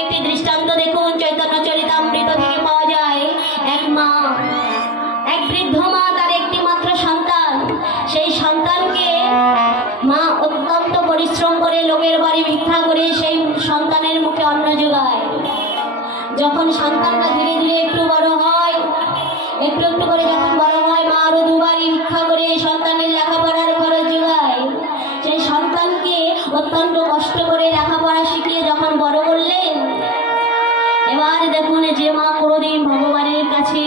একটি দৃষ্টান্ত দেখুন, চৈতন্য চরিতামৃত থেকে পাওয়া যায়। এক বৃদ্ধ মা, তার একটি মাত্র সন্তান। সেই সন্তানকে মা অত্যন্ত পরিশ্রম করে লোকের বাড়ি ভিক্ষা করে সেই সন্তানের মুখে অন্ন যোগায়। যখন সন্তানটা ধীরে ধীরে একটু বড় হয়, একটু একটু করে যখন বড় হয়, মা আরো দুবারই ভিক্ষা করে সন্তানের লেখাপড়ার খরচ যোগায়। সেই সন্তানকে অত্যন্ত কষ্ট করে লেখাপড়া শিখিয়ে যখন বড় করলেন, এবার দেখুন যে মা কোনোদিন ভগবানের কাছে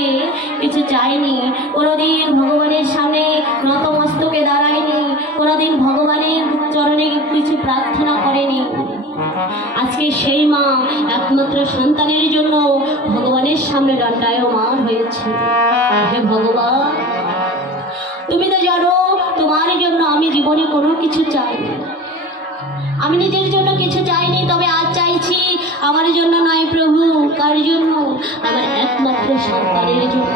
কিছু চায়নি, কোনোদিন ভগবানের সামনে নতমস্তকে দাঁড়ায়নি, কোনোদিন ভগবানের চরণে কিছু প্রার্থনা করেনি, আজকে সেই মা একমাত্র সন্তানের জন্য ভগবানের সামনে দণ্ডায়মান হয়েছে। হে ভগবান, তুমি তো জানো তোমার জন্য আমি জীবনে কোনো কিছু চাইনি, আমি নিজের জন্য কিছু চাইনি, তবে আজ চাইছি আমার জন্য নয় প্রভু, কার জন্য? আমার একমাত্র সন্তানের জন্য।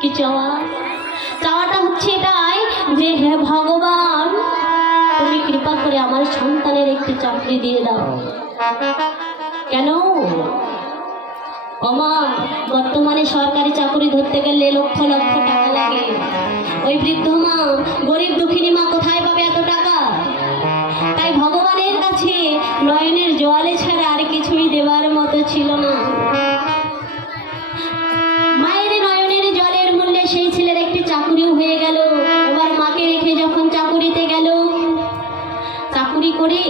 কি চাওয়াটা হচ্ছে এটাই যে হে ভগবান, তুমি কৃপা করে আমার সন্তানের একটি চাকরি দিয়ে দাও। কেন? আমার বর্তমানে সরকারি চাকরি ধরতে গেলে লক্ষ লক্ষ টাকা লাগে। ওই বৃদ্ধ মা, গরিব দুঃখিনী মা কোথায় পাবে এত টাকা? তাই ভগবানের কাছে নয়নের জলে ছাড়া আর কিছুই দেবার মতো ছিল না। মায়ের নয়নের জলের মূল্যে সেই ছেলের একটি চাকুরিও হয়ে গেল। এবার মাকে রেখে যখন চাকুরিতে গেল, চাকুরি করে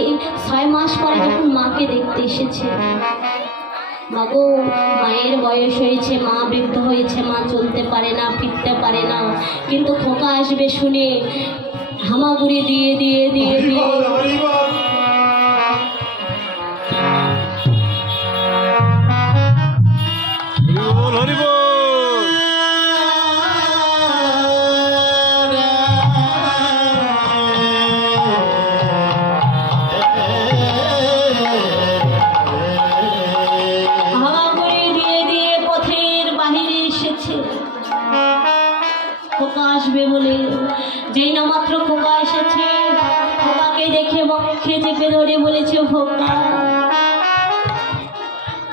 6 মাস পরে যখন মাকে দেখতে এসেছে, মাগো, মায়ের বয়স হয়েছে, মা বৃদ্ধ হয়েছে, মা চলতে পারে না, ফিরতে পারে না, কিন্তু খোকা আসবে শুনে হামাগুড়ি দিয়ে দিয়ে দিয়ে দিয়ে আসবে বলে। যেই না মাত্র খোকা এসেছে, খোকাকে দেখে বক্ষে চেপে ধরে বলেছে, খোকা,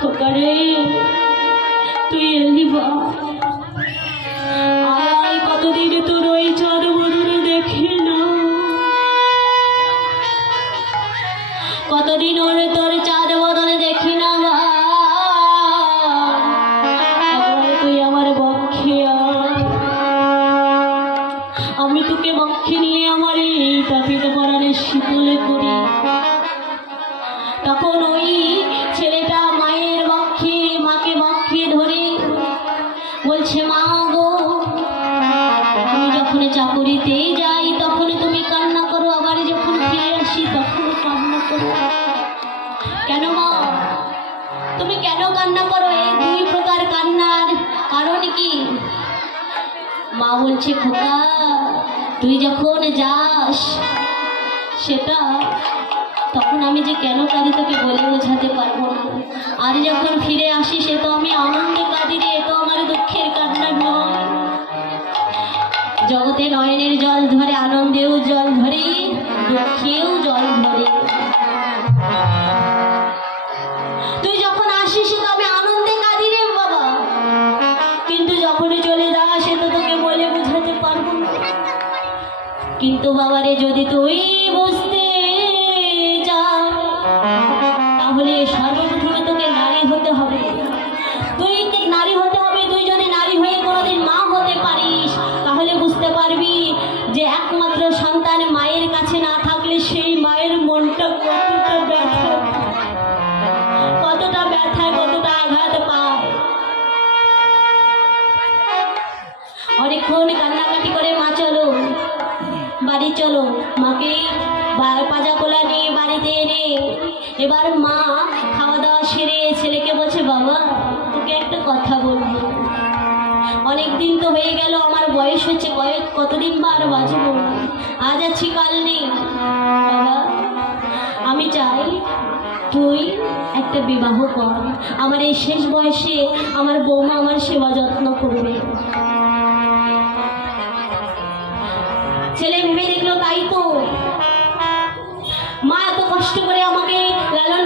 খোকা রে, তুই এলি বা, আয়, কতদিন তোর ওই চাঁদ বদলে দেখি না, কতদিন ওরে তোর চাঁদ বদলে দেখি না, তুই আমার বক্ষে আয়, আমি তোকে বক্ষে নিয়ে আমার এই তাপিত পরাণের শীতলে করি। তখন ওই ছেলেটা মায়ের বক্ষে, মাকে বক্ষে ধরে বলছে, মা গো, আমি যখন চাকুরিতে যাই তখন তুমি কান্না করো, আবার যখন ফিরে আসি তখন কান্না করো। কেন মা, তুমি কেন কান্না করো? এই 2 প্রকার কান্নার কারণ কি? মা বলছে, খোকা, তুই যখন যাস সেটা তখন আমি যে কেন কাঁদি তোকে বলে বোঝাতে পারবো না, আর যখন ফিরে আসি সে তো আমি আনন্দে কাঁদি রে, তো আমার দুঃখের কান্না নয়। জগতে নয়নের জল ধরে, আনন্দেও জল ধরে, দুঃখেও জল ধরে। তুই যখন আসিস সে তো আমি আনন্দে কাঁদি রে বাবা, কিন্তু যখনই চলে যাস সে তো তোকে বলে বোঝাতে পারবো না। কিন্তু বাবারে, যদি তুই বুঝতে চাস তাহলে সর্বপ্রথমে তোকে নারী হতে হবে। তুই নারী হতে হবে। তুই যদি নারী হয়ে কোনোদিন মা হতে পারিস তাহলে বুঝতে পারবি যে একমাত্র সন্তান মায়ের কাছে না থাকলে সেই মায়ের মনটা কতটা ব্যথা, কতটা ব্যথা, কতটা আঘাত পায়। অনেকক্ষণ কান্নাকাটি করে, মা চলো বাড়ি চলো, মাকে পাজা কোলা নিয়ে বাড়িতে এনে এবার মা খাওয়া দাওয়া সেরে ছেলেকে বলছে, বাবা, তোকে একটা কথা বলবো, অনেকদিন তো হয়ে গেল, আমার বয়স হচ্ছে, কতদিন বা আর বাঁচবো, আজ আছি কাল নেই। বাবা, আমি চাই তুই একটা বিবাহ কর, আমার এই শেষ বয়সে আমার বৌমা আমার সেবা যত্ন করবে। ছেলে ভেবে দেখলো, তাই তো, মা এত কষ্ট করে আমাকে লালন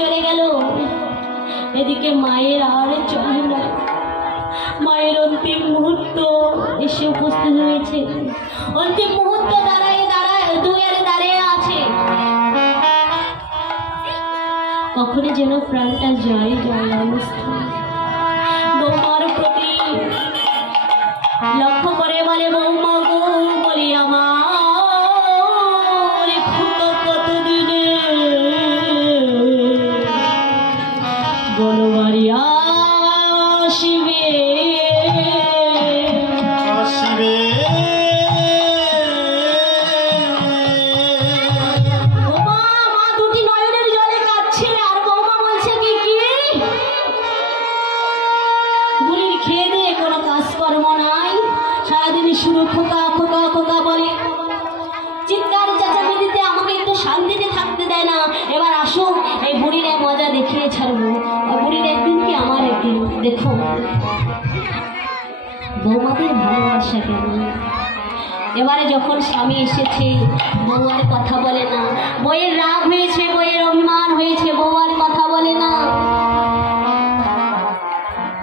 চলে গেল। এদিকে মায়ের আর চলে না, মায়ের অন্তিম মুহূর্ত এসে উপস্থিত হয়েছে। অন্তিম মুহূর্ত দাঁড়ায় দুয়ারে দাঁড়িয়ে আছে। কখনো যেন প্রাণটা যায় অবস্থা। বৌমার প্রতি লক্ষ্য করে বলে, বৌমা গো, বলি আমার কতদিনে বলো বাড়ি আসিবে। শুধু খোকা খোকা খোকা বলে, চিৎকার চেঁচামেচিতে আমাকে একটু শান্তিতে থাকতে দেয় না। এবার আসো, এই বুড়ির এক মজা দেখিয়ে ছাড়বো। বুড়ির একদিন কি আমার একদিন। দেখো বৌমাদের ভালোবাসা কেমন। এবারে যখন স্বামী এসেছে, বউ আর কথা বলে না। বইয়ের রাগ হয়েছে, বইয়ের অভিমান হয়েছে, বউ আর কথা বলে না।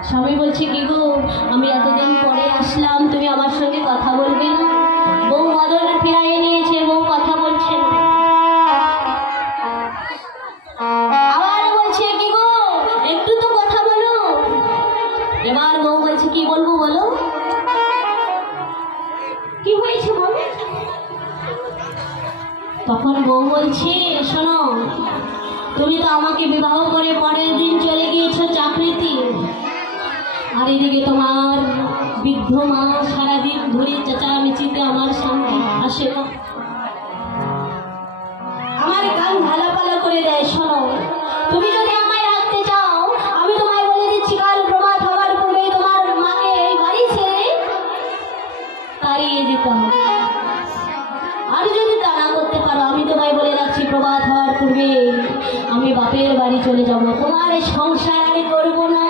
স্বামী বলছে, কি গো, আমি এতদিন পরে আসলাম, তুমি আমার সঙ্গে কথা বলবে না? বউ বদল ফিরাইয়ে নিয়েছে, বউ কথা বলছে না। আবার বলছে, কি গো, একটু তো কথা বলো। এবার বউ বলছে, কি বলবো বলো, কি হয়েছে বলো। তখন বউ বলছে, শোনো, তুমি তো আমাকে বিবাহ করে পরের দিন চলে গিয়েছো চাকরিতে, আর এদিকে তোমার বৃদ্ধ মা সারাদিন ধরে চেঁচামেচিতে আমার সামনে আসে না, আমার গান ভালাপালা করে দেয়। শোনো, তুমি যদি আমায় রাখতে চাও, আমি তোমায় বলে দিচ্ছি, কাল প্রভাত হবার পূর্বে তোমার মাকে এই বাড়ি ছেড়ে তাড়িয়ে দিতে হবে। আর যদি তা না করতে পারো, আমি তোমায় বলে রাখছি, প্রভাত হওয়ার পূর্বে আমি বাপের বাড়ি চলে যাবো, তোমার এই সংসার আমি করবো না।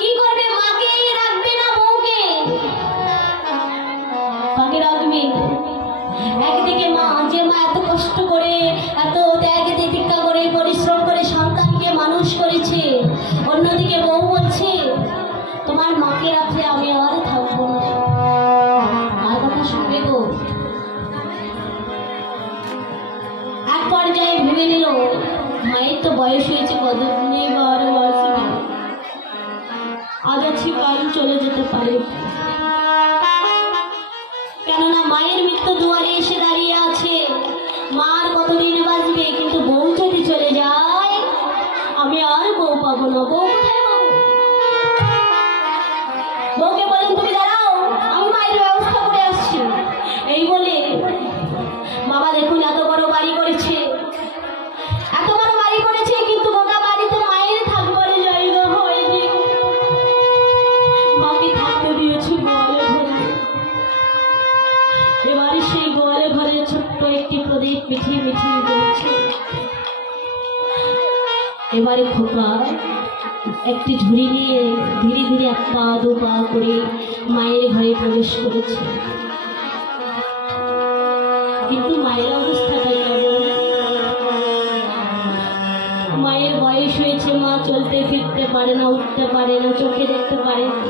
কি করবে, মাকে রাখবে না বউকে? মাকে রাখবে। একদিকে মা, যে মা এত কষ্ট করে, এত ত্যাগে তিতিক্ষা করে, পরিশ্রম করে সন্তানকে মানুষ করেছে, অন্যদিকে বউ বলছে, তোমার মাকে রাখলে আমি আর থাকবো না। কার কথা শুনবে গো? এক পর্যায়ে ভেবে নিল, মায়ের তো বয়স হয়েছে, কতদিনে আরো আসবে, আজ আছি কাল চলে যেতে পারে। কেননা মায়ের মৃত্যু দুয়ারে এসে দাঁড়িয়ে আছে, মার কতদিন বাঁচবে। কিন্তু বউ যদি চলে যায়, আমি আর বউ পাবো না। বউ কোথায় পাবো? বউকে বলেন, তুমি দাঁড়াও, আমি মায়ের ব্যবস্থা করে আসছি। এই বলে বাবা দেখুন এত বড় বাড়ি করেছে, এত বড় বাড়ি করেছে, কিন্তু গোটা বাড়িতে মায়ের থাকবার জায়গা হয়নি। মাকে থাকতে দিয়েছে গোয়ালে ঘরে। এবারে সেই গোয়ালে ঘরে ছোট্ট একটি প্রদীপ মিঠিয়ে মিঠিয়ে জ্বলছে। এবারে খোকা একটি ঝুড়ি নিয়ে ধীরে ধীরে এক পা দু পা করে মায়ের ঘরে প্রবেশ করেছে। কিন্তু মায়ের অবস্থাটা কেমন? মায়ের বয়স হয়েছে, মা চলতে ফিরতে পারে না, উঠতে পারে না, চোখে দেখতে পারে না।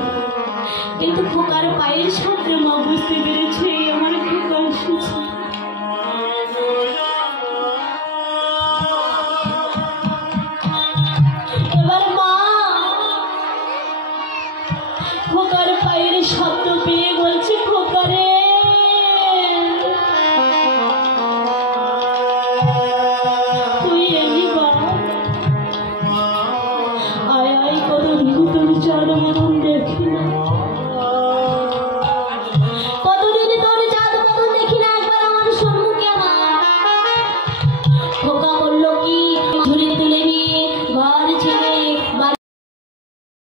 কিন্তু খোকার পায়ের সাথে মা বুঝতে পেরেছে